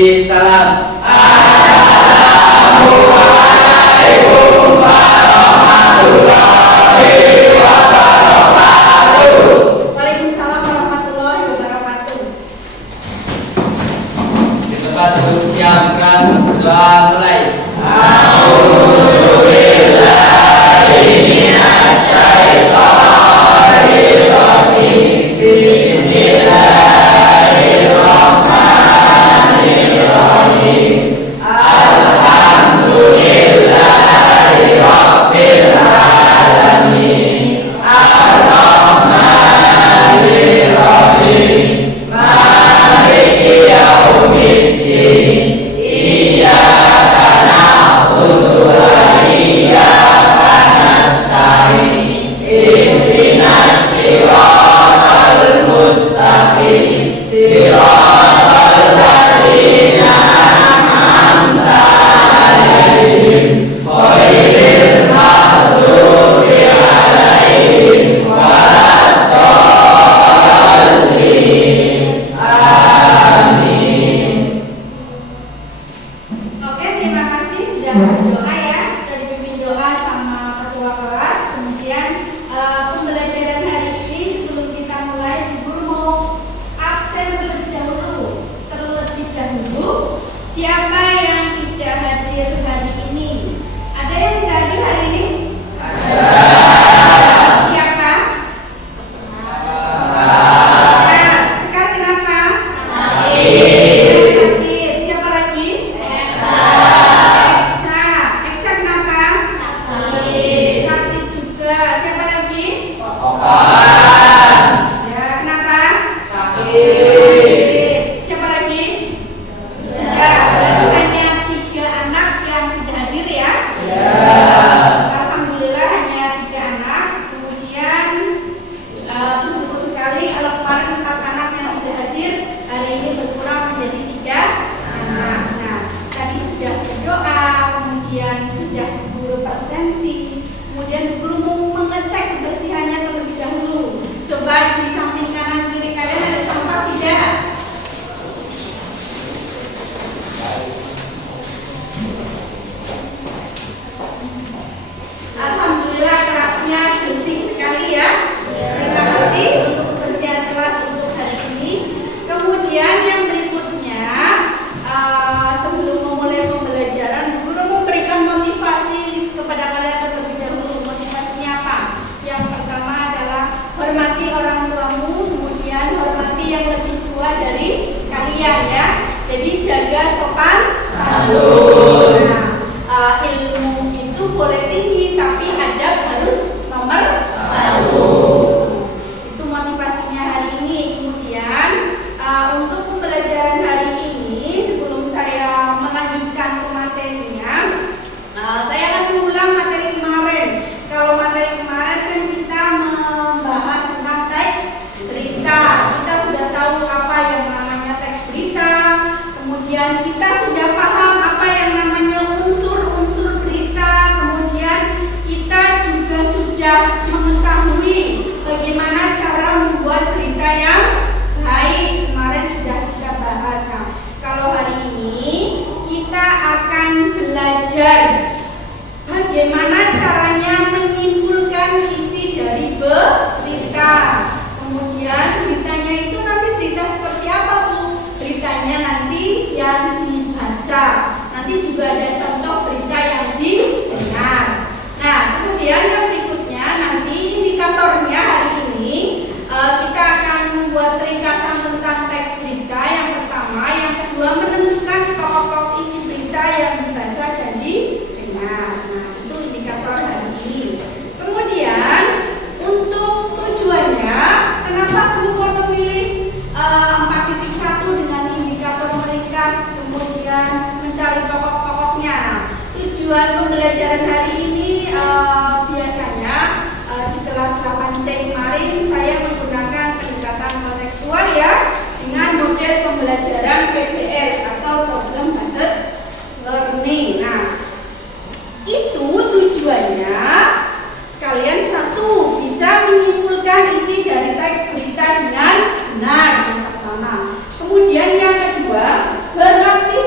beri salam. Assalamualaikum warahmatullahi wabarakatuh. Waalaikumsalam warahmatullahi wabarakatuh. Di tempat duduk siapkan doa mulai. Oke, terima kasih sudah berdoa ya, sudah dipimpin doa sama ketua kelas. Kemudian pembelajaran hari ini sebelum kita mulai, guru mau absen terlebih dahulu. Siapa yang tidak hadir hari ini? Ada yang tidak hadir hari ini? Siapa? Sekar kenapa? Sakit. Siapa lagi? Eksa kenapa? Sakit juga. Siapa lagi? Ya, kenapa? Sakit. Siapa lagi? Ya, berarti hanya 3 anak yang tidak hadir ya? Alhamdulillah hanya 3 anak. Kemudian bersyukur sekali kalau kemarin 4 anak yang tidak hadir, hari ini berkurang menjadi 3 anak. Nah, tadi sudah berdoa, kemudian sudah guru presensi, kemudian guru mau mengecek kebersihannya terlebih dahulu. Coba di samping kanan kiri kalian ada sampah tidak? Alhamdulillah kelasnya bersih sekali ya. Terima kasih untuk kebersihan kelas untuk hari ini. Kemudian yang berikutnya, sebelum memulai pembelajaran, guru memberikan motivasi kepada kalian terlebih dahulu. Motivasinya apa? Yang pertama adalah hormati orang tuamu, kemudian hormati yang lebih tua dari kalian ya. Jadi jaga sopan santun. Nah, ilmu itu boleh tinggi, tapi adab harus nomor 1. Itu motivasinya hari ini. Kemudian untuk pembelajaran hari ini, sebelum saya melanjutkan ke materinya, saya akan mengulang materi kemarin. Kalau materi kemarin kan kita membahas tentang teks berita. Kita sudah tahu apa yang namanya teks berita. Kemudian kita sudah paham apa yang namanya unsur-unsur berita. Kemudian kita juga sudah mengetahui bagaimana cara membuat berita yang baik. Kemarin sudah kita bahas. Nah, kalau hari ini kita akan belajar bagaimana caranya menyimpulkan isi dari berita. Kemudian beritanya itu nanti berita seperti apa Bu? Beritanya nanti yang dibaca. Nanti juga ada contoh berita yang didengar. Nah, kemudian yang berikutnya nanti indikatornya hari ini kita akan membuat ringkasan tentang teks berita yang pertama, yang kedua menentukan pokok-pokok isi berita yang dibaca dan didengar. Nah, itu indikator hari ini. Kemudian untuk tujuannya, kenapa guru mau memilih 4.1 dengan indikator meringkas, kemudian mencari pokok-pokoknya. Nah, tujuan pembelajaran hari ini biasanya di kelas 8C kemarin saya menggunakan pendekatan kontekstual ya, dengan model pembelajaran PBL atau Problem Based Learning. Nah, itu tujuannya kalian satu bisa menyimpulkan isi dari teks berita dengan benar, yang pertama. Kemudian yang kedua, berlatih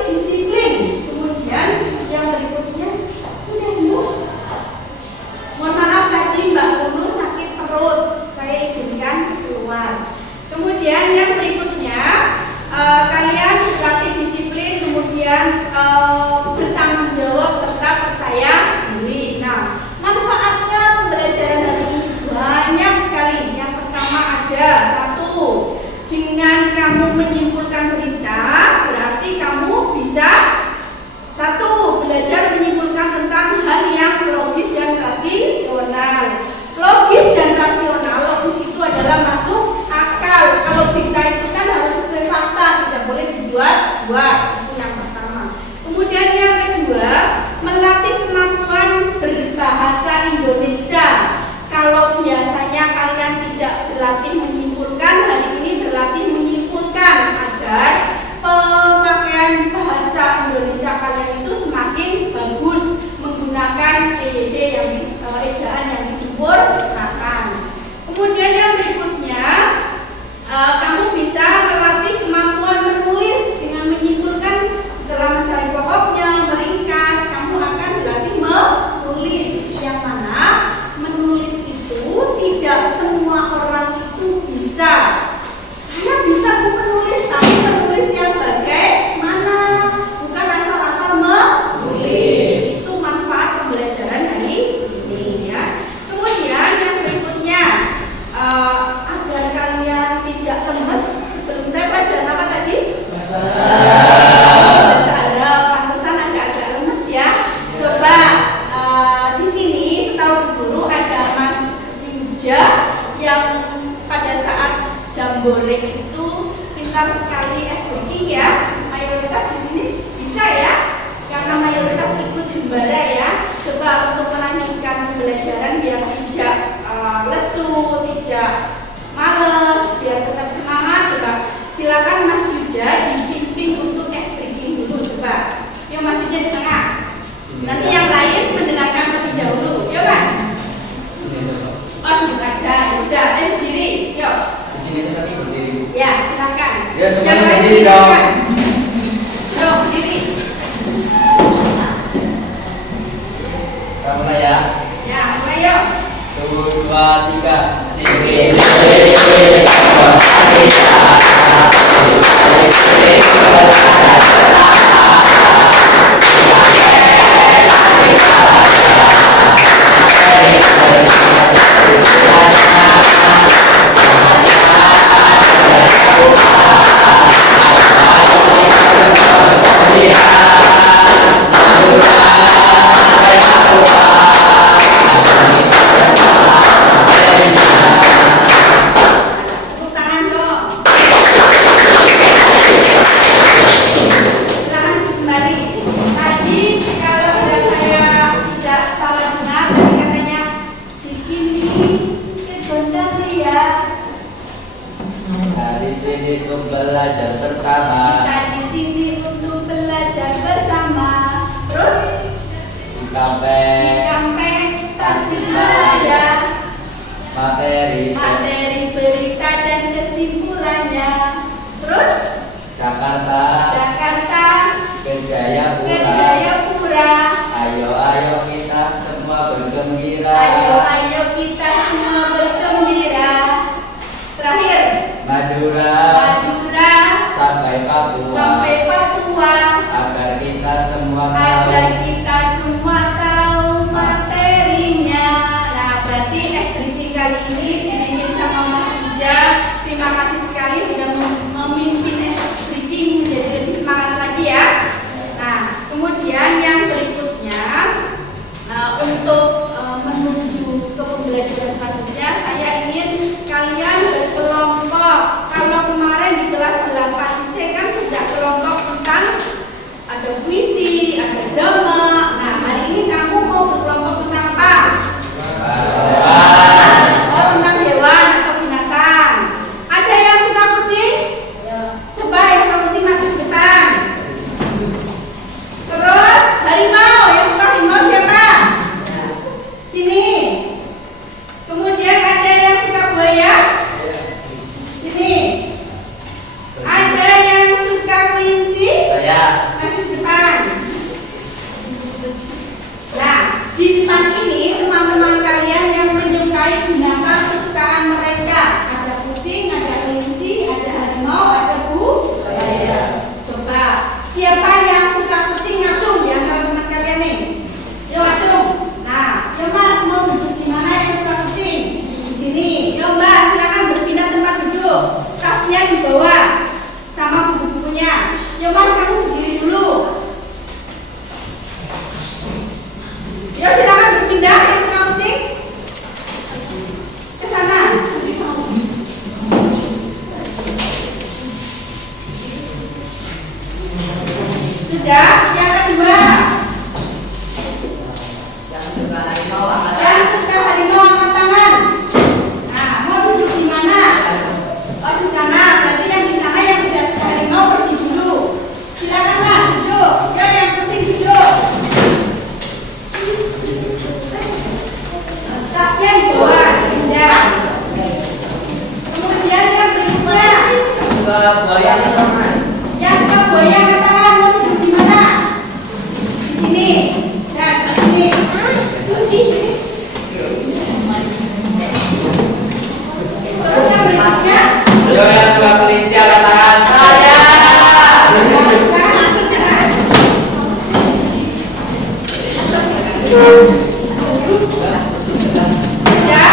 Borek itu pintar sekali speaking ya. Mayoritas di sini bisa ya, karena mayoritas ikut jumbara ya. Coba untuk melanjutkan pembelajaran biar tidak lesu, tidak males, biar tetap semangat. Coba silakan Mas Yuda dipimpin untuk speaking dulu. Coba, yuk Mas Yuda di tengah. Nanti yang lain mendengarkan terlebih dahulu. Yuk Mas. Oh, duduk aja. Udah, ayo berdiri. Yuk. Di sini tuh tapi berdiri. Ya, silakan. Ya, semuanya Yang lain berdiri dong. silakan. Yuk, berdiri. Kita mulai ya. Ya, mulai yuk. 1, 2, 3. Sini. Tepuk tangan dong. Silakan kembali. Tadi kalau saya tidak salah dengar, tadi katanya Cikini ke Gondang ya. Dari sini untuk belajar bersama. Kita di sini untuk belajar bersama. Terus Cikampek, Tasikmalaya, materi materi berita dan kesimpulannya. Terus Jakarta ke Jayapura. Jayapura. Ayo kita semua bergembira. Ayo kita semua bergembira. Terakhir Madura sampai Papua. Agar kita semua tahu materinya. Nah, berarti SBK kali ini dibimbing sama Mas Yuda. Terima kasih sekali sudah memimpin SBK menjadi lebih semangat lagi ya. Nah, kemudian yang berikutnya untuk menuju ke pembelajaran selanjutnya, saya ingin kalian berkelompok. Kalau kemarin di kelas 8C kan sudah kelompok tentang ada puisi, ada drama. Nah, hari ini kamu mau berkelompok tentang apa? Oh, tentang hewan atau binatang. Ada yang suka kucing? Coba yang suka kucing maju ke depan. Terus harimau, yang suka harimau siapa? Sini. Kemudian ada yang suka buaya? Sini. Ada yang suka kelinci? Saya. Maju depan. Nah, di depan ini teman-teman kalian yang menyukai binatang kesukaan mereka. Ada kucing, ada kelinci, ada harimau, ada buaya. Coba, siapa yang suka kucing ngacung di antara teman kalian nih? Yuk ngacung. Nah, ya Mas mau duduk di mana yang suka kucing? Di sini. Yuk Mbak, silakan berpindah tempat duduk. Tasnya di bawah sama buku-bukunya. Yuk Mas, kamu berdiri dulu. Yuk silakan berpindah yang suka kucing ke sana. Sudah, yang kedua. Yang suka harimau angkat tangan. Nah, mau duduk di mana? Oh, di sana. Berarti yang di sana yang tidak suka harimau pergi dulu. Silakan Mas, duduk. Yuk yang kucing duduk. Tasnya di bawah, pindah. Kemudian yang berikutnya. Yang suka buaya angkat tangan. Mau duduk di mana? Di sini. Dan di sini. Terus yang berikutnya. Yo yang suka kelinci angkat tangan. Saya. Ya.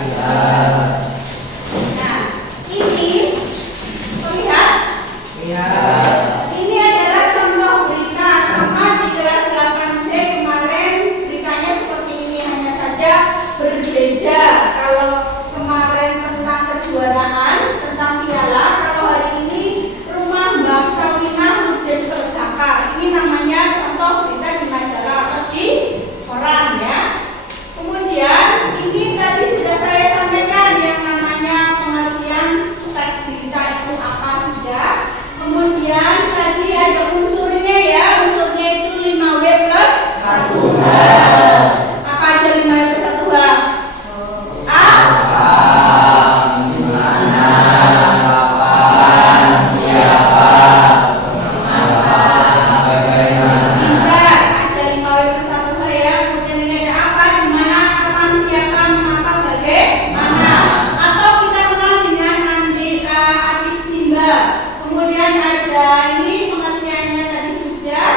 Nah, ini lihat. Ini adalah contoh berita sama di kelas 8C kemarin beritanya seperti ini, hanya saja berbeda. Kalau kemarin tentang kejuaraan, tentang piala, kalau hari ini rumah Mbak Sawina ludes terbakar. Ini namanya contoh berita di majalah atau di koran ya. Kemudian ini tadi sudah saya sampaikan yang namanya pengertian teks berita itu apa sudah. Kemudian tadi ada unsurnya ya, unsurnya itu 5W plus 1H. Apa aja 5W plus 1H? A. Dimana, kapan, siapa, kenapa, bagaimana. Pintar, ada 5W plus 1H ya. Kemudian ini ada apa, dimana, kapan, siapa, mengapa, bagaimana. Atau kita kenal dengan adik Simba. Kemudian ada ini pengertiannya tadi sudah.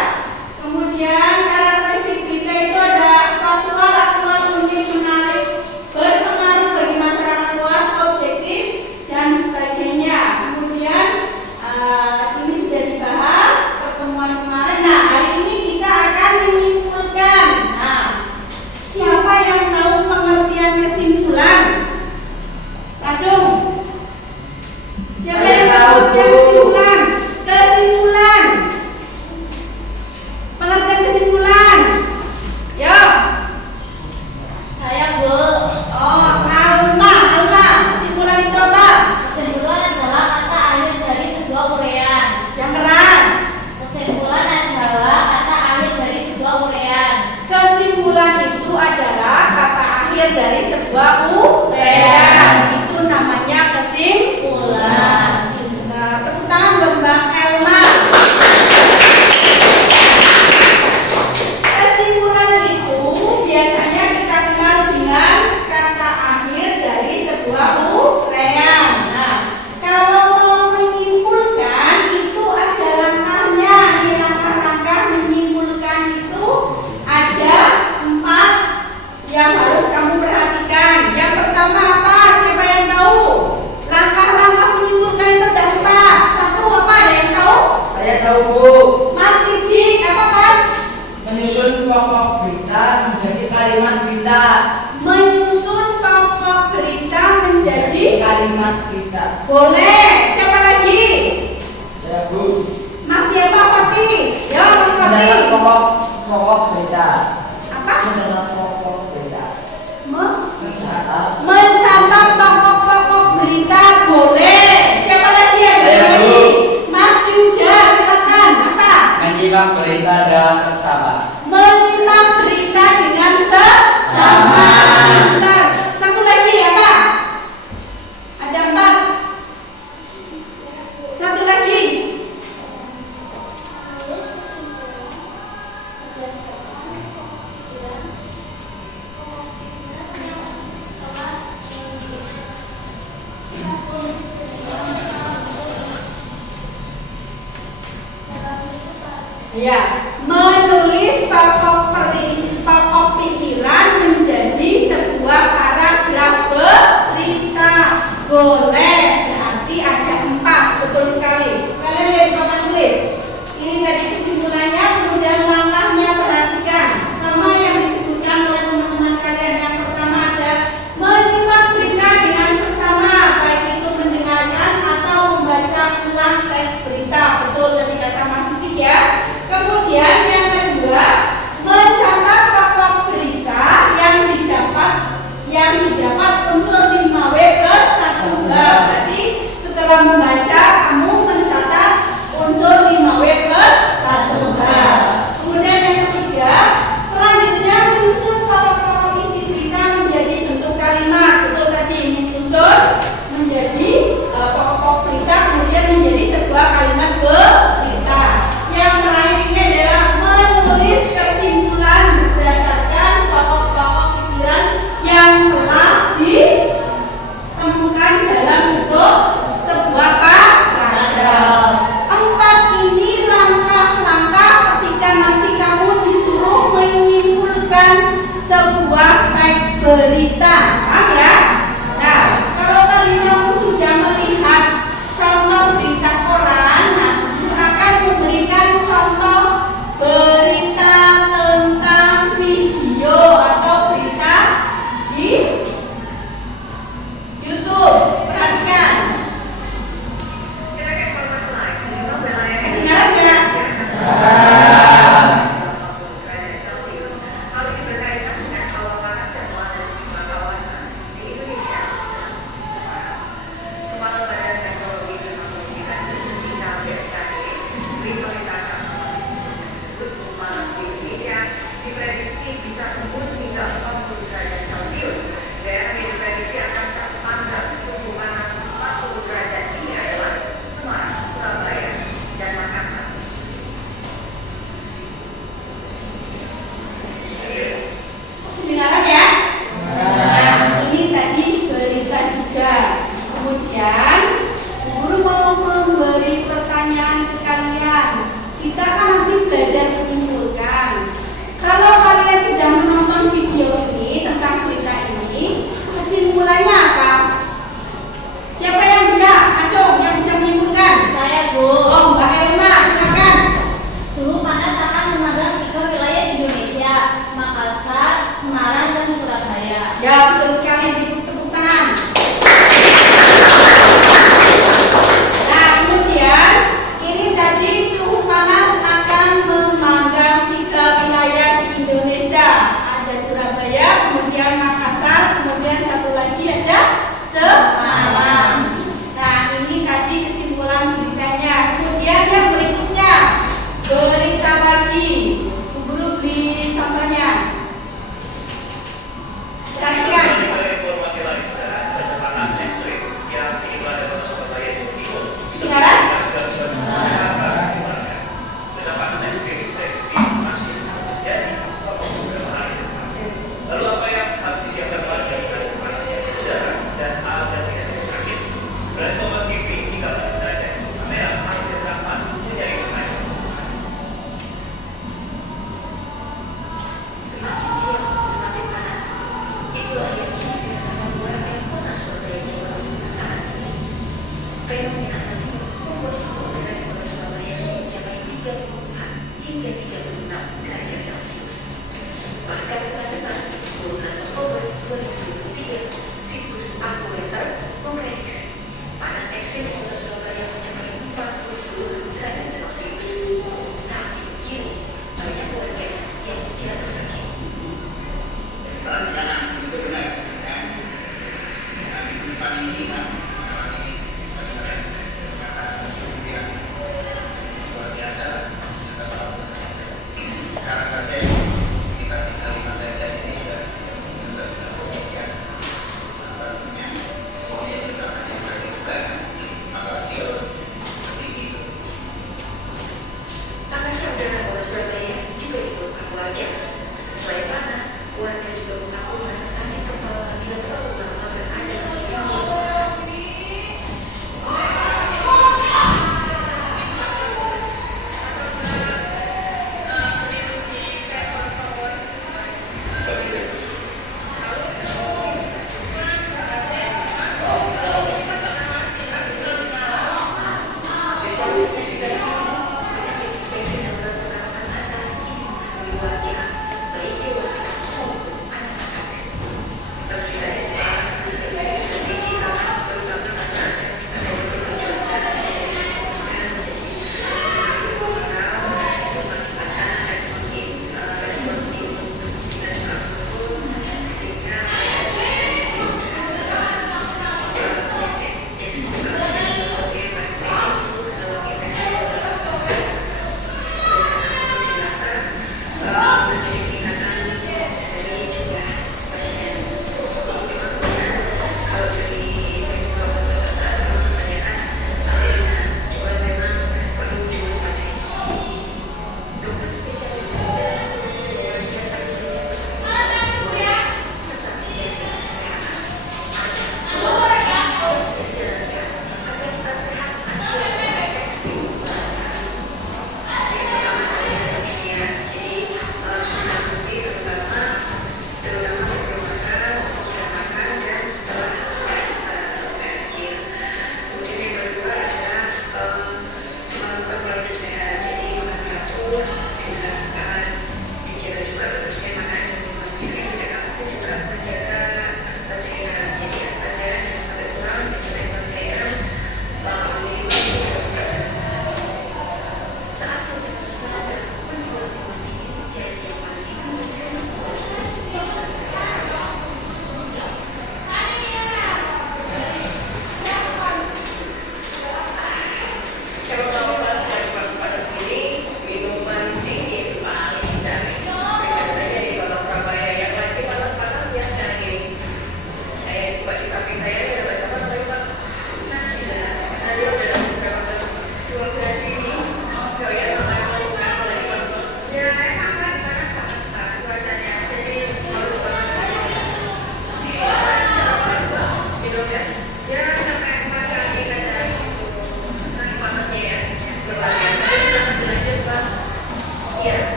Kemudian karakteristik berita itu ada faktual, aktual, unik, menarik, berpengaruh bagi masyarakat luas, objektif dan sebagainya. Kemudian ini sudah dibahas pertemuan kemarin. Nah, hari ini kita akan menyimpulkan. Nah, siapa yang tahu pengertian kesimpulan? Acung. Siapa yang tahu kesimpulan? Kesimpulan. Pengertian kesimpulan. Yo. Saya Bu. Oh, Alma. Kesimpulan itu apa? Kesimpulan adalah kata akhir dari sebuah uraian. Yang keras. Kesimpulan adalah kata akhir dari sebuah uraian. Kesimpulan itu adalah kata akhir dari sebuah uraian. Itu namanya kesimpulan. Nah, tepuk tangan buat Mbak Elma. Kesimpulan itu biasanya kita kenal dengan kata akhir dari sebuah uraian. Nah, kalau mau menyimpulkan itu ada langkahnya. Di langkah-langkah menyimpulkan itu ada 4 yang harus kamu perhatikan. Yang pertama apa? Siapa yang tahu? Langkah-langkah menyimpulkan itu ada 4. Satu apa? Ada yang tahu? Saya tahu Bu, Mas Sidik, apa Mas? menyusun pokok berita menjadi kalimat berita. Menyusun pokok berita menjadi Kalimat berita. boleh. Siapa lagi? Saya Bu, Mas siapa Fati? Ya, Mas Fati. mencatat pokok berita. Apa? Mencatat pokok berita. Mencatat. Mencatat pokok-pokok berita boleh. Siapa lagi yang Saya, lagi? Bu. Mas Yuda, silakan. Apa? Menyimak berita dengan seksama. Menyimak berita dengan sesama. Bentar. Satu lagi apa? Ada 4. Satu lagi. Ya, menulis pokok pikiran menjadi sebuah paragraf berita. Boleh, berarti ada 4. Betul sekali. Kalian lihat di papan tulis. Ini tadi kesimpulannya, kemudian langkahnya perhatikan. Sama yang disebutkan oleh teman-teman kalian. Yang pertama ada menyimak berita dengan seksama, baik itu mendengarkan atau membaca ulang teks berita. Betul tadi kata Mas Sidik ya. Kemudian yang kedua, mencatat pokok berita yang didapat unsur 5W plus 1H. Berarti setelah membaca kamu mencatat unsur 5W plus 1H. Kemudian yang ketiga, selanjutnya menyusun pokok-pokok isi berita menjadi bentuk kalimat. Betul tadi, menyusun menjadi pokok-pokok berita kemudian menjadi sebuah kalimat berita. Yang terakhir ini adalah menulis kesimpulan berdasarkan pokok-pokok pikiran yang telah ditemukan dalam bentuk sebuah paragraf. 4 ini langkah-langkah ketika nanti kamu disuruh menyimpulkan sebuah teks berita. Paham ya? kali kamu sudah melihat contoh berita koran, nah Guru akan memberikan contoh berita tentang video atau berita di YouTube. Perhatikan. Dengar nggak? diprediksi bisa tembus hingga 40 derajat Celcius. Daerah yang diprediksi akan terpantau suhu panas 40 derajat ini adalah Semarang, Surabaya, dan Makassar. Kedengaran ya? Nah, ini tadi berita juga. Kemudian Guru mau memberi pertanyaan ke kalian. Kita kan nanti belajar menyimpulkan. Kalau kalian sudah menonton video ini tentang berita ini, kesimpulannya apa? Siapa yang bisa? Acung, yang bisa menyimpulkan? Saya, Bu. Oh, Mbak Elma, silakan. Suhu panas akan memegang 3 wilayah Indonesia, Makassar, Semarang, dan Surabaya. Ya, betul sekali. Tepuk tangan. Nah, kemudian ini tadi suhu panas akan memanggang 3 wilayah di Indonesia. Ada Surabaya, kemudian Makassar, kemudian satu lagi ada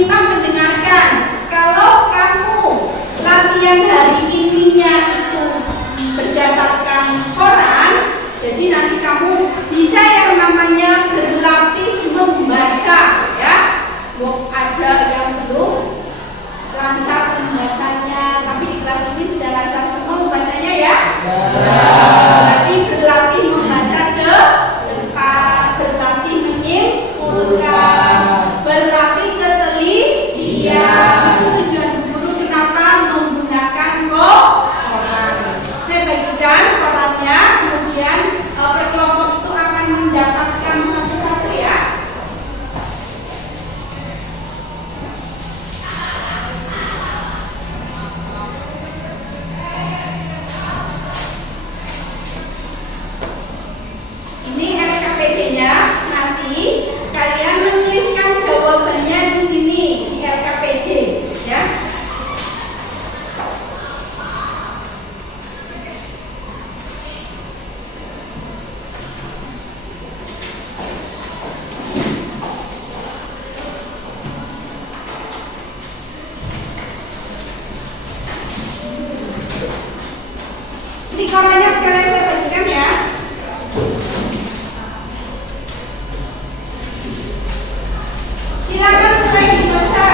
menyimak, mendengarkan. Kalau kamu latihan hari ininya itu berdasarkan koran, jadi nanti kamu bisa yang namanya berlatih membaca, ya. Ada yang belum lancar membacanya, tapi di kelas ini sudah lancar semua membacanya, ya. Berarti berlatih membaca cepat, berlatih menyimpulkan, berlatih ketelitian. Itu tujuan guru kenapa menggunakan koran. Saya bagikan korannya, kemudian per kelompok itu akan mendapatkan satu-satu, ya. Ini LKPD-nya. Nanti kalian menuliskan jawabannya di sini di LKPD, ya. Ini korannya sekalian saya bagikan, ya. Silakan mulai dibaca.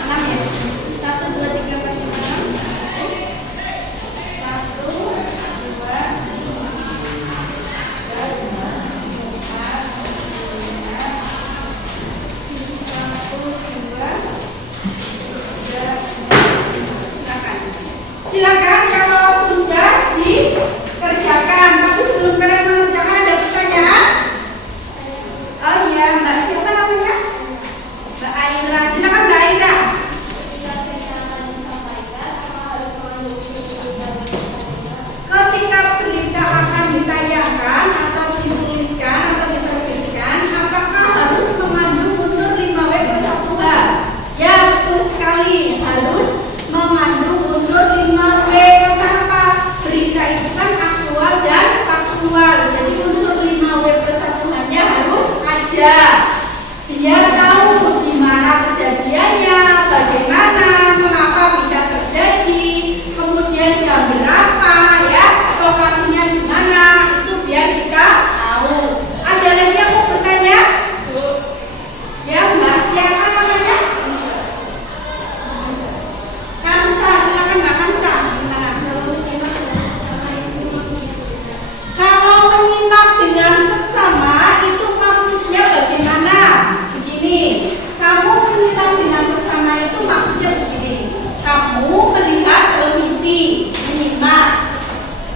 Enam, ya. 1, 2, 3, 4, 5, 6. 1, 2, 3, 4, 5, 6, 7, 8, 9, 10, 11, 12, 13. Silakan kalau sudah dikerjakan. Tapi sebelum kalian mengerjakan ada pertanyaan? Oh iya, Mbak siapa namanya? Mbak Aira. Silakan Mbak Aira. Ketika berita akan ditayangkan atau dituliskan atau diterbitkan, apakah harus mengandung unsur 5W plus 1H? Ya, betul sekali, harus mengandung unsur 5W. Kenapa? Berita itu kan aktual dan faktual, jadi unsur 5W plus 1H-nya harus ada. Biar tahu di mana kejadiannya, bagaimana, mengapa bisa terjadi, kemudian jam berapa, ya, lokasinya di mana, itu biar kita tahu. Ada lagi yang mau bertanya? Ya, Mbak siapa namanya? Kansa, silakan Mbak Kansa. Gimana? Kalau menyimak dengan seksama itu maksudnya bagaimana? Begini, kamu menyimak dengan seksama itu maksudnya begini. Kamu melihat televisi, menyimak.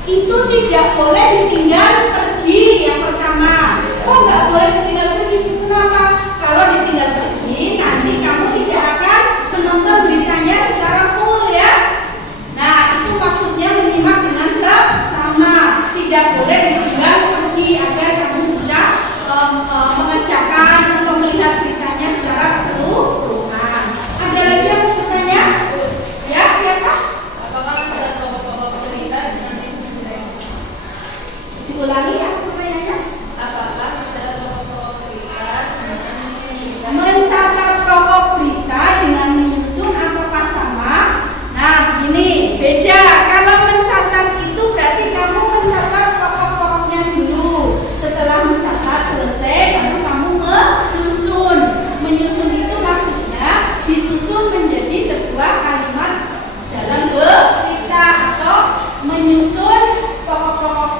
Itu tidak boleh ditinggal pergi yang pertama. Kok nggak boleh ditinggal pergi? Kenapa? Kalau ditinggal pergi, nanti kamu tidak akan menonton beritanya secara full, ya. Nah, itu maksudnya menyimak dengan seksama. Tidak boleh ditinggal pergi agar kamu bisa mengerjakan atau melihat beritanya secara keseluruhan. Ada lagi yang mau bertanya? Ya, siapa? Apakah ada pokok-pokok berita dengan Diulangi ya pertanyaannya. apakah ada pokok-pokok berita dengan Mencatat pokok berita dengan menyusun ataukah sama? Nah, begini, beda. Kalau mencatat itu berarti kamu mencatat pokok-pokoknya dulu. Setelah mencatat selesai, baru kamu menyusun. Menyusun itu maksudnya disusun menjadi sebuah kalimat dalam berita atau menyusun pokok-pokok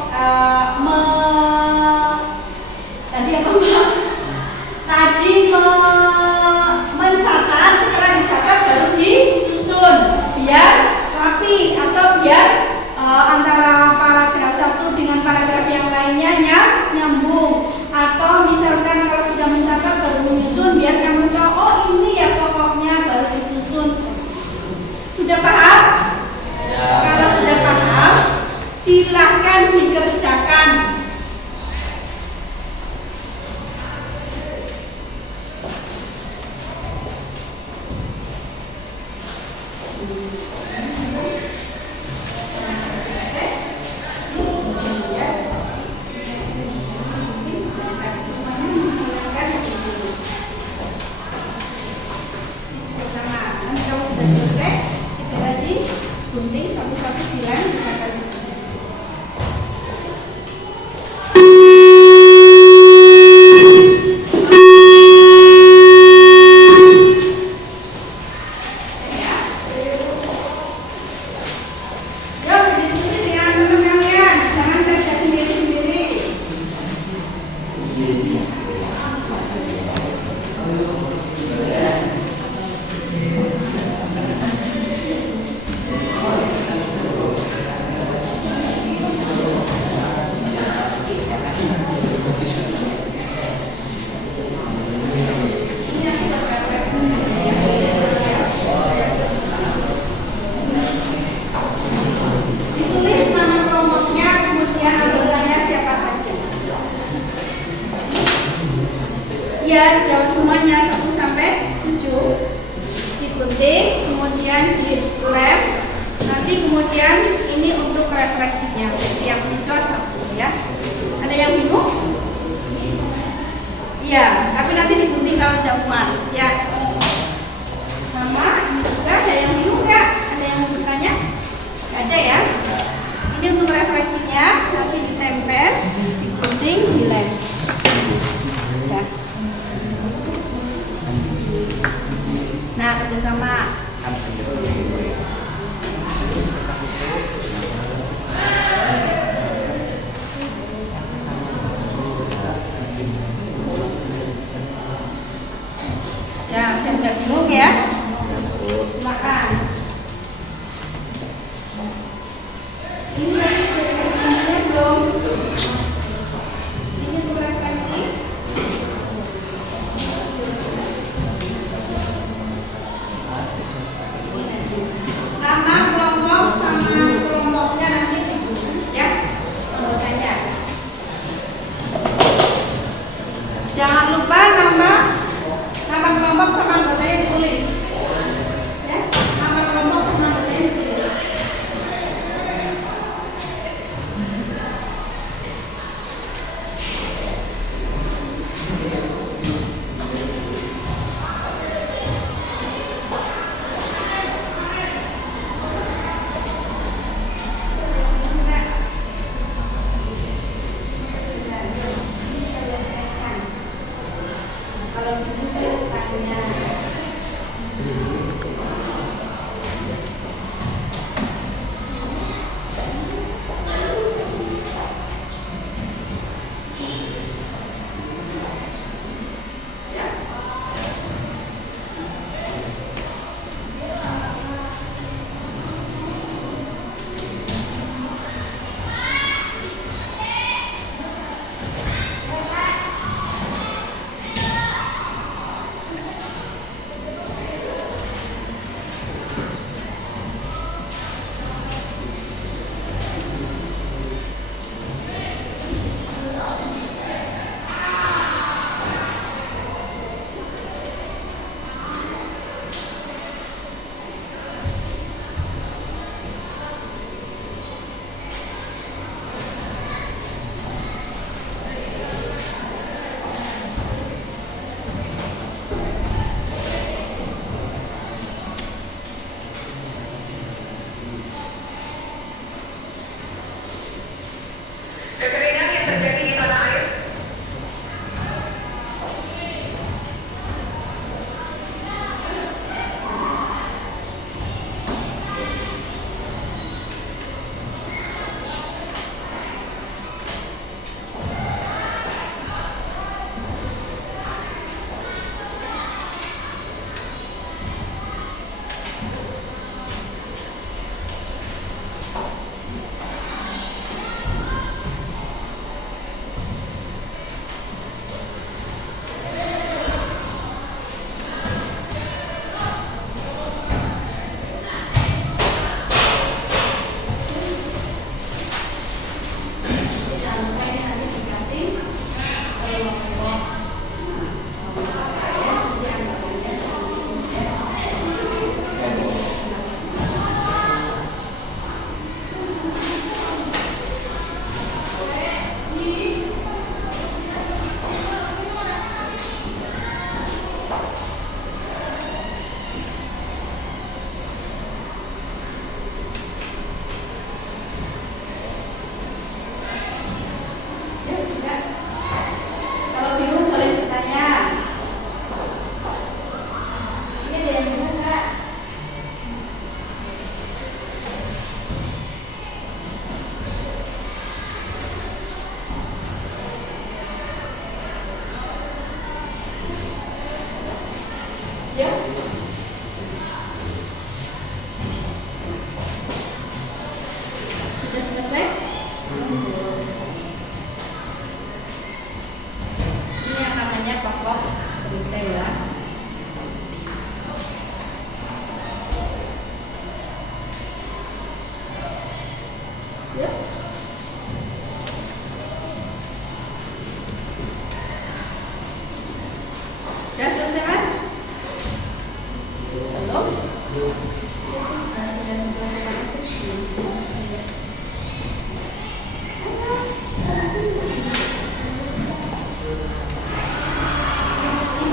Ya, tapi nanti digunting kalau tidak muat ya. Sama ini juga ada yang bingung nggak? Ada yang mau bertanya? Nggak ada ya? Ini untuk refleksinya nanti ditempel, digunting, dilem. Ya. Nah, kerjasama. Ya, udah nggak bingung ya? Silakan. Ini sudah dikasih temennya belum? Ini untuk refleksi. Nama kelompok sama kelompoknya nanti ditulis ya. Kelompoknya. Jangan lupa nama kelompok sama anggotanya ditulis.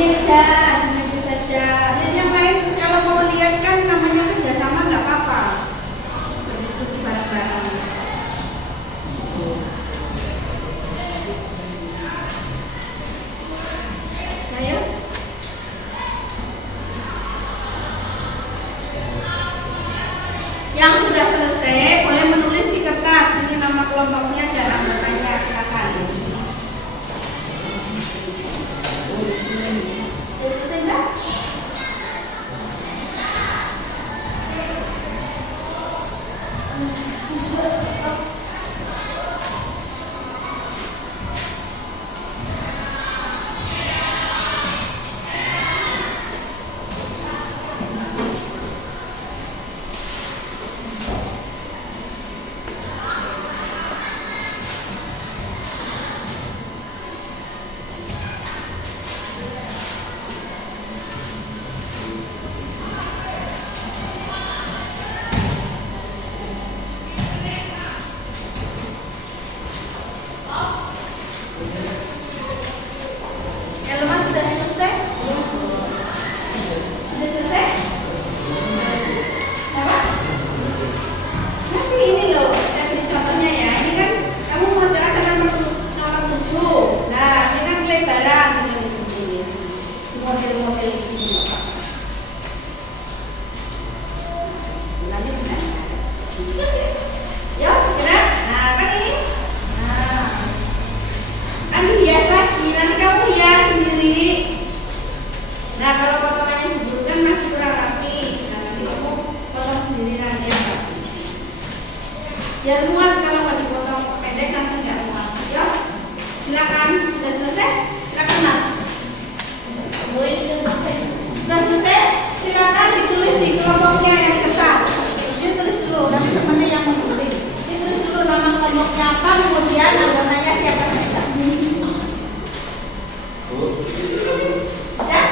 meja saja. Dan yang lain kalau mau lihat kan namanya kerjasama nggak apa-apa. Berdiskusi bareng-bareng. Ayo. Yang sudah selesai boleh menulis di kertas. Ini nama kelompoknya dan anggotanya. Silakan. Selesai enggak? Elman sudah selesai? Sudah selesai? Apa? Nanti ini loh, saya beri contohnya ya. Ini kan kamu mau dengan nomor 7. Nah, ini kan kelebaran ini. Model-model ini. Lanjut kan? Yuk, segera. Nah, kan ini. Nah. Kan dihias lagi, nanti kamu hias sendiri. Nah, kalau potongannya dibutuhkan masih kurang rapi. Nah, nanti kamu potong sendiri nanti yang rapi. Biar muat, kalau nggak dipotong pendek nanti nggak muat. Yuk, silakan. Sudah selesai? Silakan Mas. Sudah selesai? Silakan ditulis di kelompoknya yang di kertas. Ini tulis dulu, nanti temannya yang menulis. Ini tulis dulu nama kelompoknya apa, kemudian anggotanya siapa saja. Ya?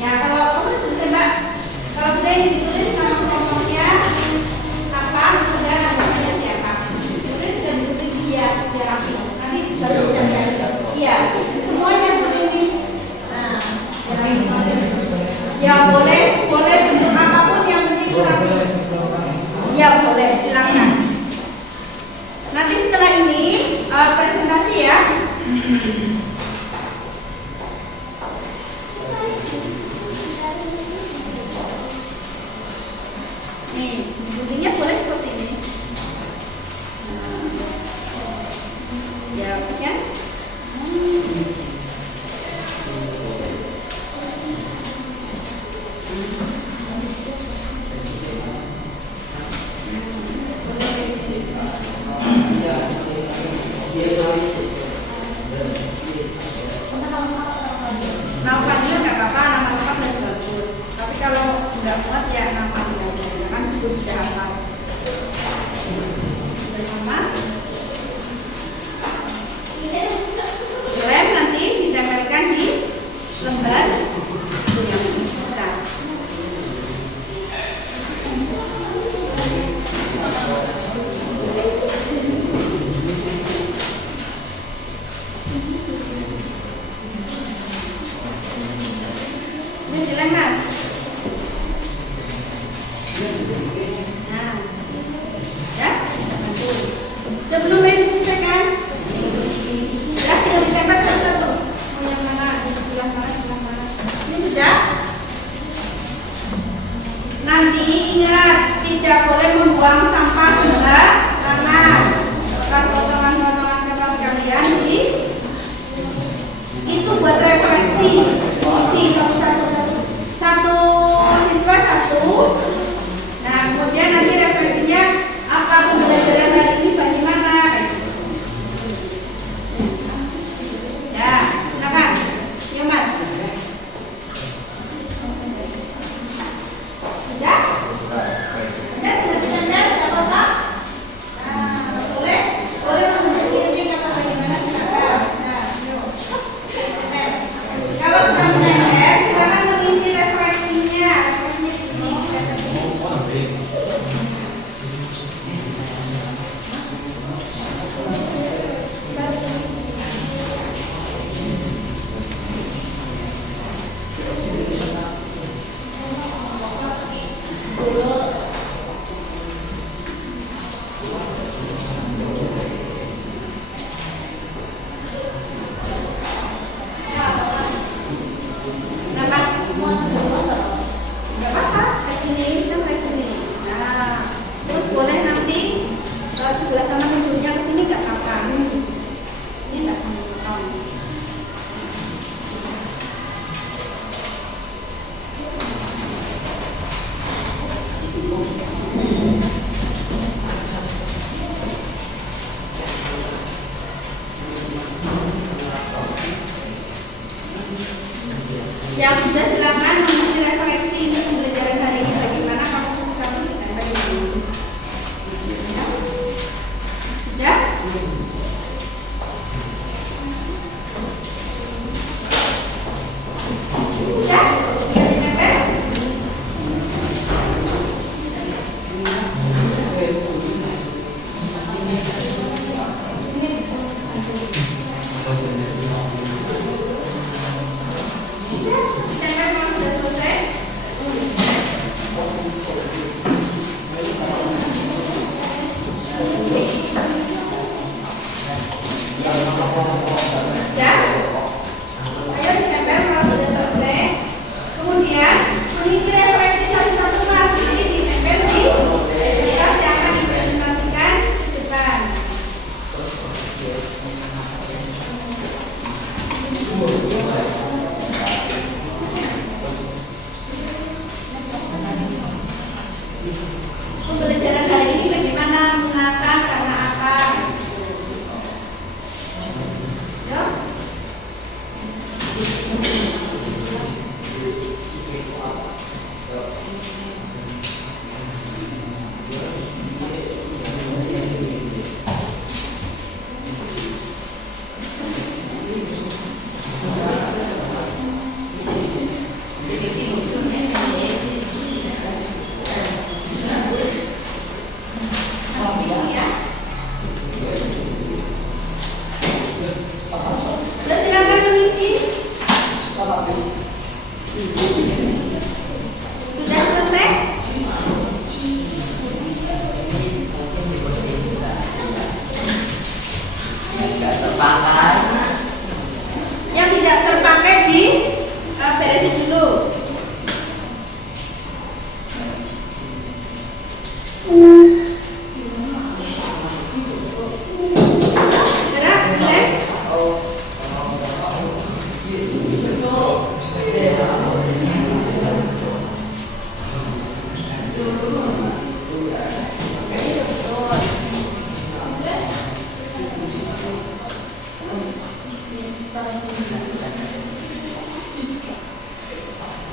Ya, kalau kamu selesai Mbak. Kalau sudah ini ditulis nama kelompoknya apa, kemudian anggotanya siapa. Kemudian bisa ditulis hias biar rapi. Nanti baru dicatat. Iya, semuanya seperti ini. Nah, ya boleh bentuk apapun yang penting rapi. Ya boleh, silakan. Nanti setelah ini presentasi ya. Nih, bunyinya boleh seperti ini. Ya, kan? Nama panggilan nggak apa-apa, nama lengkap dan bagus. Tapi kalau nggak muat ya nama panggilan saja, kan itu sudah hafal. Sudah sama? Ini terpakai. Yang tidak terpakai di beresin dulu. Gerak, relax.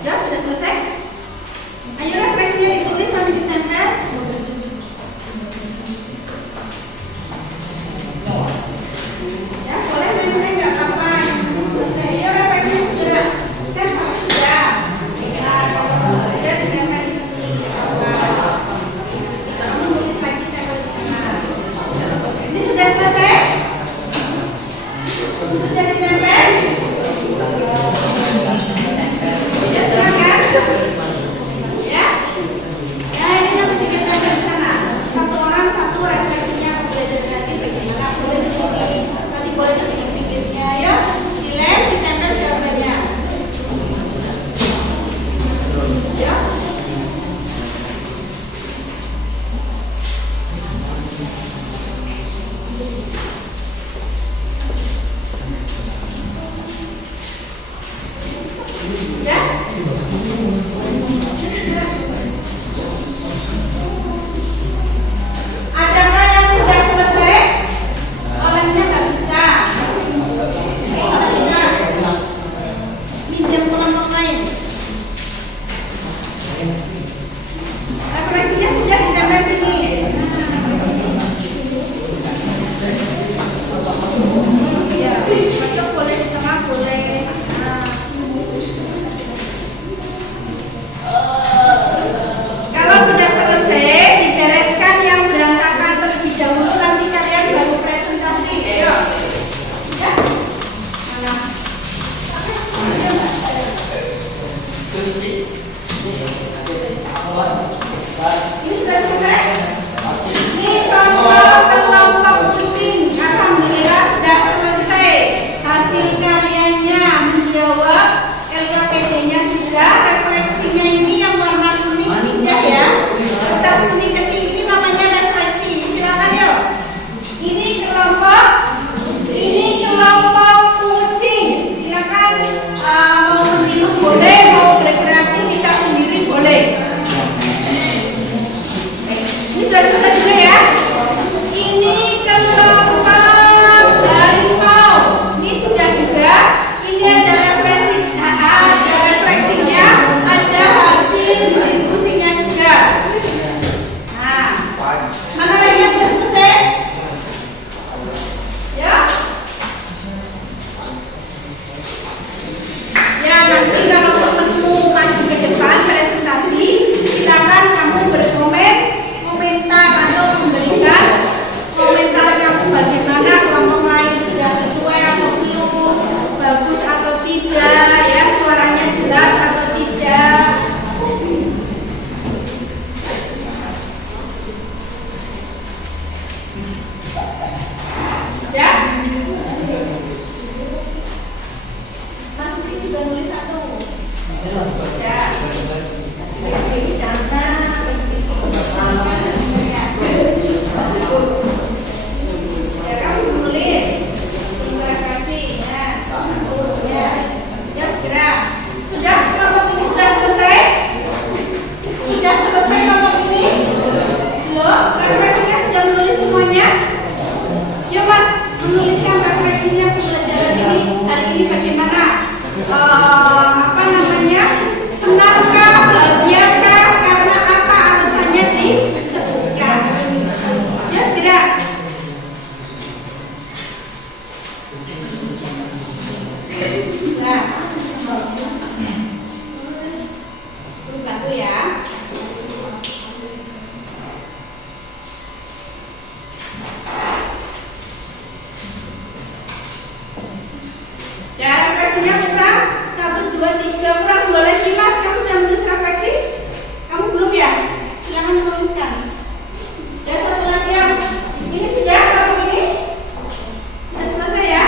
Ya, sudah selesai. Ayo refleksinya ditulis sambil ditempel. Ya, boleh main-main nggak apa-apa. Selesai. Ayo refleksinya segera. Kan satu sudah. Nah, kalau sudah ditempel di sini. Kamu tulis lagi tempel di sana. Ini sudah selesai? Sudah ditempel? Ya, silakan. Ya. Ya, ini nanti ditempel di sana. Satu orang satu refleksinya aku belajar nanti bagaimana. Boleh di sini. Nanti boleh di pinggirnya. Ya, dilem, ditempel jawabannya. Ya. Ya. Adakah yang sudah selesai? Olehnya nggak bisa. Minjam kelompok lain. Refleksinya sudah ditempel sini. Ya, masuk boleh di tengah boleh. Nah. Kalau sudah selesai, dibereskan yang berantakan terlebih dahulu, nanti kalian baru presentasi. Ayo. Ya? Mana? Ini sudah selesai? Ini contoh kelompok kucing. Alhamdulillah sudah selesai. Hasil karyanya menjawab, LKPD-nya sudah, refleksinya ini yang warna kuning sudah ya. Kertas kuning kecil ini namanya refleksi. Silakan yuk. Ini kelompok kucing. Silakan mau minum boleh, mau berkreativitas sendiri boleh. Ini sudah selesai juga ya. Ini kelompok harimau. Ini sudah juga. Ini ada refleksinya, ada hasil diskusinya juga. Nah, mana lagi yang belum selesai? Ya. Ya, nanti kalau ketemu maju ke depan presentasi, silakan kamu berkomen, komentar atau memberikan komentar kamu bagaimana kelompok lain sudah sesuai atau belum, bagus atau tidak, ya suaranya jelas atau tidak. Ya. Mas Uki juga nulis satu. Ya. Ini jangan. Ya, kamu nulis. Terima kasih. Ya. Ya. Ya, segera. Sudah kelompok ini sudah selesai? Sudah selesai kelompok ini? Belum? Refleksinya sudah menulis semuanya? Yuk Mas, menuliskan refleksinya pembelajaran ini hari ini bagaimana? Apa namanya? Senangkah, bahagiakah, karena apa alasannya disebutkan? Ya, segera. Nah, satu ya. Ya, refleksinya kurang 1, 2, 3, kurang 2 lagi Mas. Kamu sudah menulis refleksi? Kamu belum ya? Silakan menuliskan. Ya, satu lagi yang ini sudah, kalau ini sudah selesai ya.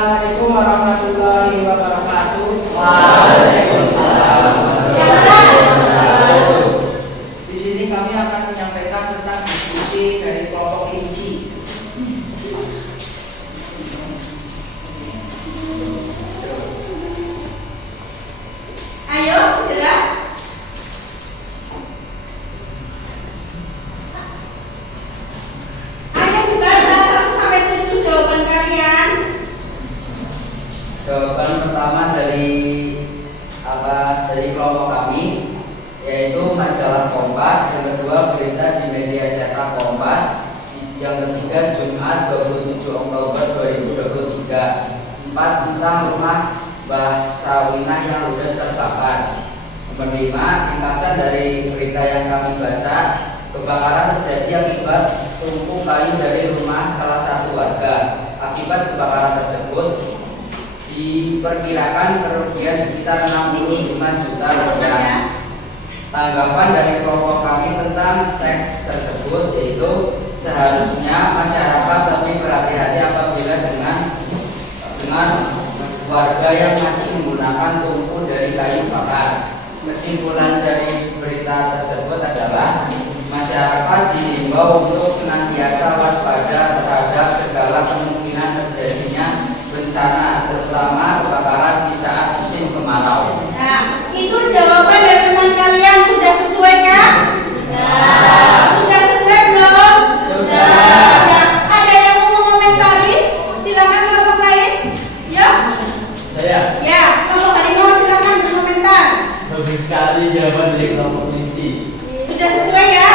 Assalamualaikum warahmatullahi wabarakatuh. Waalaikumsalam. Di sini kami akan menyampaikan tentang diskusi dari kelompok kelinci. Ayo, segera. Ayo dibaca 1 sampai 7 jawaban kalian. Jawaban pertama dari kelompok kami yaitu majalah Kompas, yang kedua berita di media cetak Kompas, yang ketiga Jumat 27 Oktober 2023, 4 tentang rumah Mbah Sawinah yang sudah terbakar. Nomor 5, ringkasan dari berita yang kami baca, kebakaran terjadi akibat tumpuk kayu dari rumah salah satu warga. Akibat kebakaran tersebut diperkirakan kerugian sekitar 65 juta rupiah. Tanggapan dari kelompok kami tentang teks tersebut yaitu seharusnya masyarakat lebih berhati-hati apabila dengan warga yang masih menggunakan tungku dari kayu bakar. Kesimpulan dari berita tersebut adalah masyarakat diimbau untuk senantiasa waspada terhadap segala kemungkinan terjadinya bencana, terutama kebakaran di saat musim kemarau. Nah, itu jawaban dari teman kalian sudah sesuai kan? Sudah sesuai belum? Sudah. Ada yang mau mengomentari? Silakan kelompok lain. Ya? Saya Ya, kelompok harimau silakan berkomentar. bagus sekali jawaban dari kelompok kelinci. Sudah sesuai ya?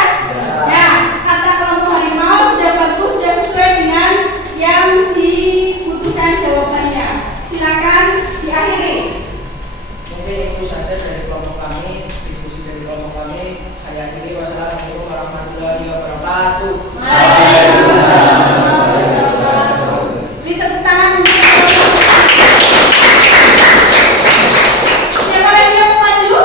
Ya, kata kelompok harimau sudah bagus, sudah sesuai dengan yang dibutuhkan jawabannya. Silakan diakhiri. Mungkin itu saja dari kelompok kami, diskusi dari kelompok kami. Saya akhiri. Wassalamualaikum warahmatullahi wabarakatuh. Beri tepuk tangan untuk siapa lagi yang mau maju?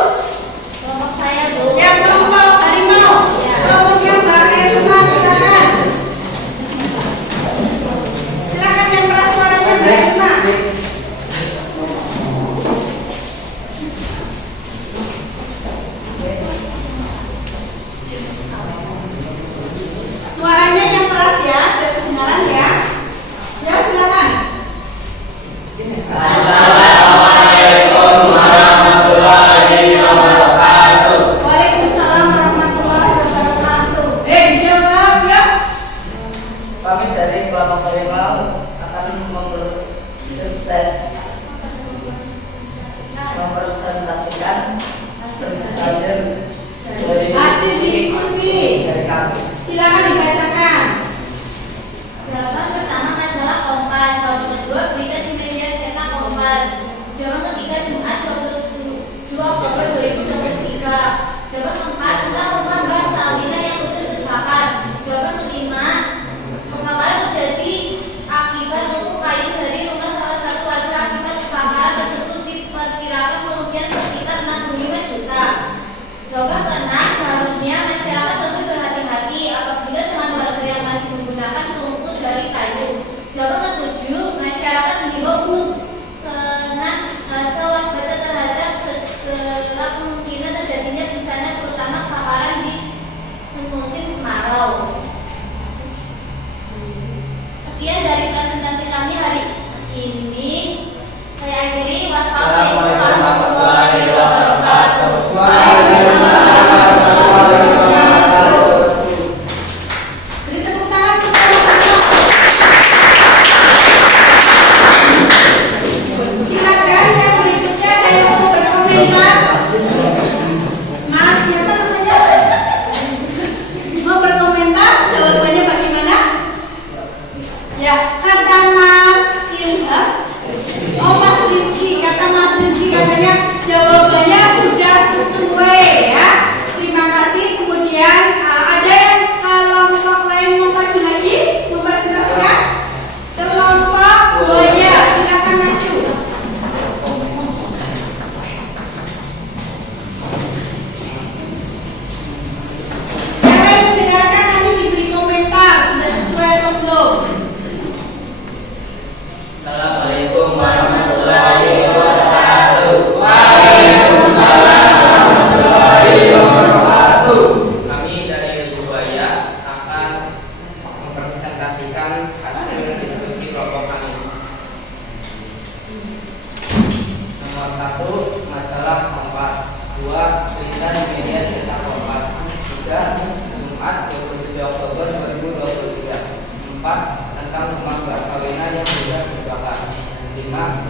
Kelompok saya dulu. Ya, kelompok harimau. Ya. Kelompoknya Mbak Elma, silakan. Silakan yang keras suaranya Mbak Elma. Suaranya yang keras ya, biar kedengaran ya. Ya, silakan. Assalamualaikum warahmatullahi wabarakatuh. Waalaikumsalam warahmatullahi wabarakatuh. Dijawab ya. Kami dari kelompok harimau akan mempresentasikan hasil dari Hasil diskusi. dari kami. Silakan dibacakan. Jawaban pertama majalah Kompas, jawaban kedua berita di media cetak Kompas, jawaban ketiga Jumat 27 Oktober 2023, jawaban keempat tentang rumah Mbah Sawinah yang sudah terbakar, jawaban kelima kebakaran terjadi akibat tumpuk kayu dari rumah salah satu warga. Akibat kebakaran tersebut diperkirakan kerugian sekitar 65 juta. Jawaban keenam, seharusnya masyarakat lebih berhati-hati apabila dengan warga yang masih menggunakan tungku dari kayu. Jawaban ketujuh, masyarakat dihimbau untuk waspada terhadap segala kemungkinan terjadinya bencana, terutama kebakaran di musim kemarau. Sekian dari presentasi kami hari ini. Saya akhiri. Wassalamualaikum warahmatullahi wabarakatuh. Beri tepuk tangan untuk sama-sama. Silakan yang berikutnya ada yang mau berkomentar. Mas, siapa namanya? Mau berkomentar? Jawabannya bagaimana? Ya, kata Mas Ilham. Oh, Mas Rizky, kata Mas Rizky.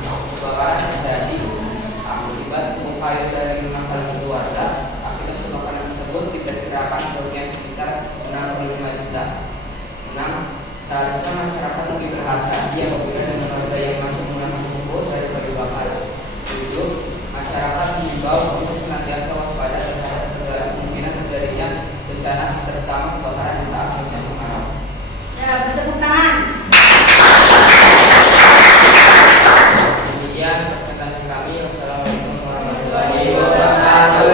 kebakaran terjadi akibat upaya dari masalah keluarga. Akibat kebakaran tersebut diperkirakan kerugian sekitar 65 juta. 6. Seharusnya masyarakat lebih berhati-hati apabila dengan warga yang masih menggunakan pupuk dari baju bakar. 7. Masyarakat diimbau untuk senantiasa waspada terhadap segala kemungkinan terjadinya bencana, terutama kebakaran di saat musim kemarau. Ya, bertepuk tangan. Demikian presentasi kami. Wassalamualaikum warahmatullahi wabarakatuh.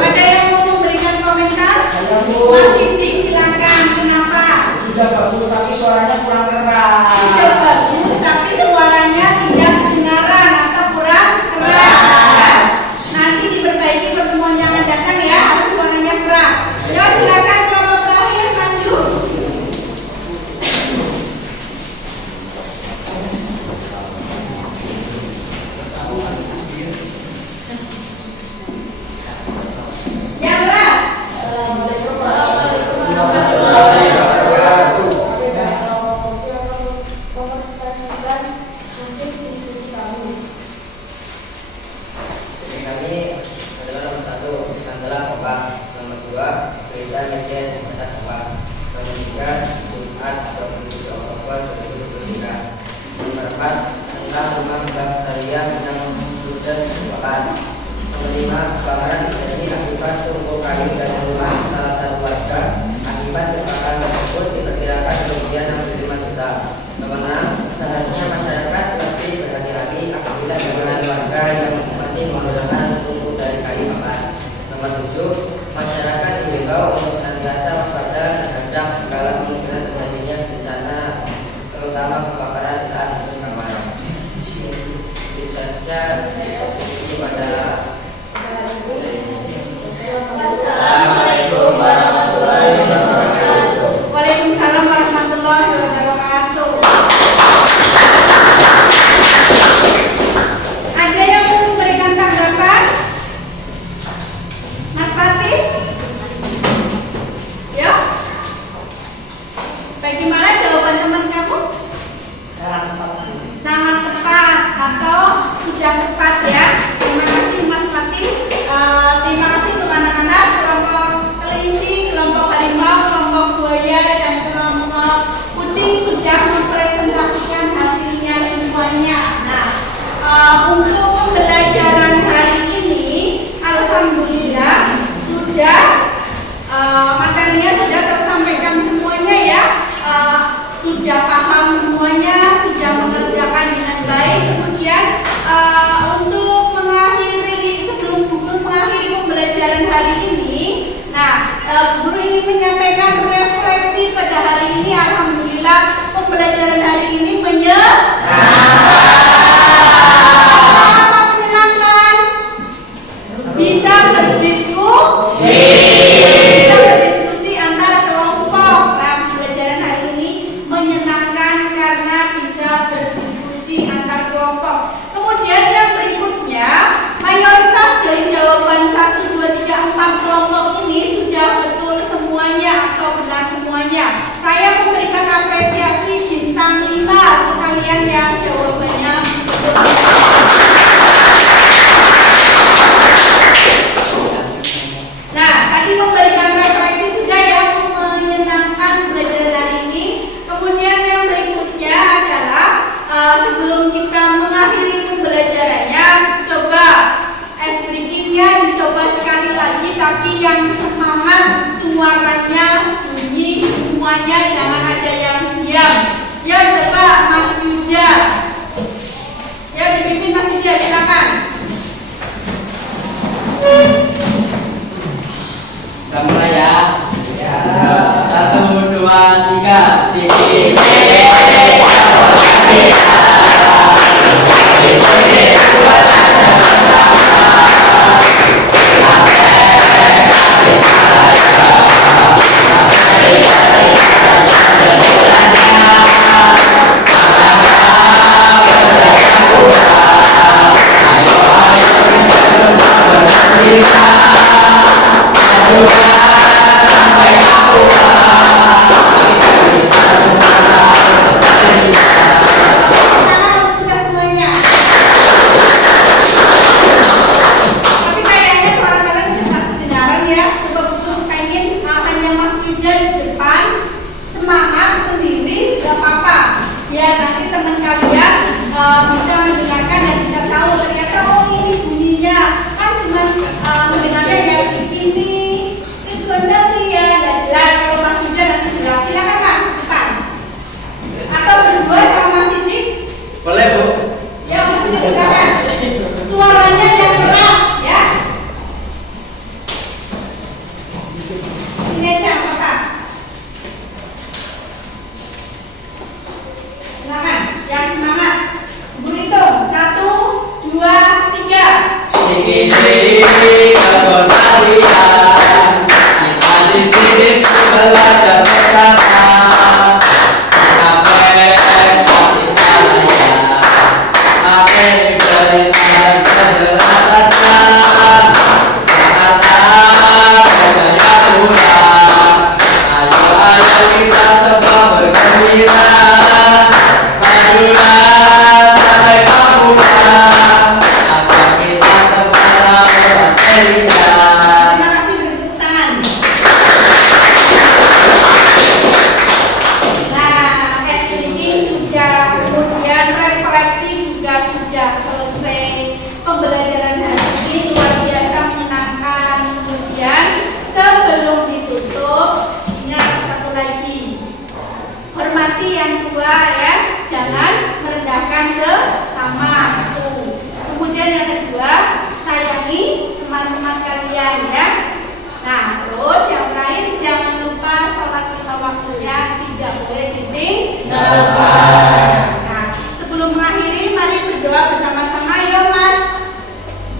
Ada yang mau memberikan komentar? Mas Siti, silakan. Kenapa? Sudah bagus tapi suaranya kurang keras. Sudah bagus, tapi suaranya tidak kedengaran atau kurang keras. Nanti diperbaiki pertemuan yang akan datang ya, harus suaranya keras. Ya, silakan kelompok terakhir maju. Yang keras. Studi kami adalah nomor 1 majalah Kompas, nomor 2 berita media yang cetak Kompas, nomor 3 Jumat 27 Oktober 2023, nomor 4 tentang rumah Mbak Salia yang ludes kebakaran, nomor 5 kebakaran terjadi akibat tumpul kayu dari rumah salah satu warga. Akibat kebakaran tersebut diperkirakan kerugian 65 juta. Nomor 6 seharusnya masyarakat lebih berhati-hati apabila dengan warga yang masih menggunakan tungku dari kayu bakar. Nomor 7 masyarakat diimbau untuk senantiasa waspada terhadap segala kemungkinan terjadinya bencana, terutama kebakaran saat musim kemarau. Itu saja diskusi pada Assalamualaikum warahmatullahi wabarakatuh. Waalaikumsalam warahmatullahi wabarakatuh. Ada yang mau memberikan tanggapan? Mas Fatih? Ya? Bagaimana jawaban teman kamu? Sangat tepat atau sudah tepat ya. Terima kasih Mas Fatih. Terima kasih untuk anak-anak kelompok kelinci, kelompok harimau, bisa mendengarkan dan bisa tahu ternyata oh ini bunyinya kan cuma mendengarnya ya begini itu benar ya dan jelas. Kalau Mas Yuda nanti jelas silakan Pak depan atau berdua sama Mas Sidik. Boleh Bu? Ya Mas Sidik silakan. Suaranya yang keras ya. Sini aja Pak. Silakan, yang semangat. Ibu hitung 1, 2, 3. Sikini kegonalian, kita di sini belajar bersama. Sampai kasih kalian, sampai diberikan penjelasannya. Sekarang berjaya pulang, ayo kita semua bergembira. Majulah sampai Papua, agar kita semua berdaya. Terima kasih beri tepuk tangan. Nah, speaking sudah, kemudian refleksi juga sudah selesai. Pembelajaran hari ini luar biasa menyenangkan. Kemudian sebelum ditutup, ingat satu lagi. Hormati yang tua ya, jangan merendahkan sesama. Kemudian yang kedua, sayangi teman-teman kalian ya. Nah, terus yang terakhir jangan lupa sholat lima waktunya tidak boleh ditinggalkan. Nah, sebelum mengakhiri mari berdoa bersama-sama ya Mas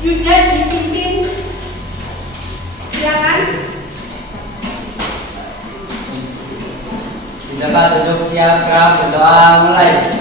Yuda dipimpin. Silakan. Di tempat duduk siap gerak berdoa mulai.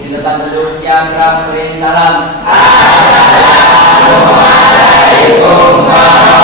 Di tempat duduk siap gerak beri salam. Assalamualaikum warahmatullahi